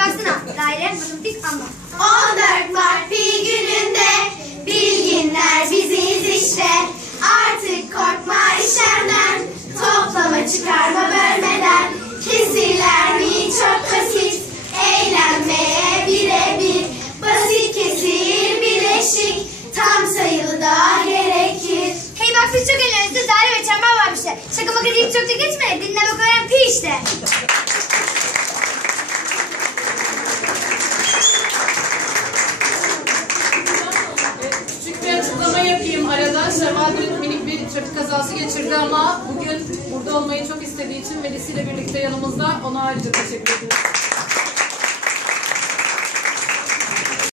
baksana. Daire, matematik, anlam. 14 Mart pi gününde bilginler biziz işte. Artık korkma işlemden, toplama çıkarma bölmeden. Kesirler mi çok basit, eğlenmeye birebir. Basit kesir bileşik, tam sayılı da gerekir. Hey bak siz çok eğleniyorsunuz. Daire ve çember var işte. Şaka maka deyip çok da geçme. Dinle bak öğren pi işte. Küçük bir açıklama yapayım arada. Şevval dün minik bir trafik kazası geçirdi ama bugün burada olmayı çok istediği için velisiyle birlikte yanımızda. Ona ayrıca teşekkür ediyoruz.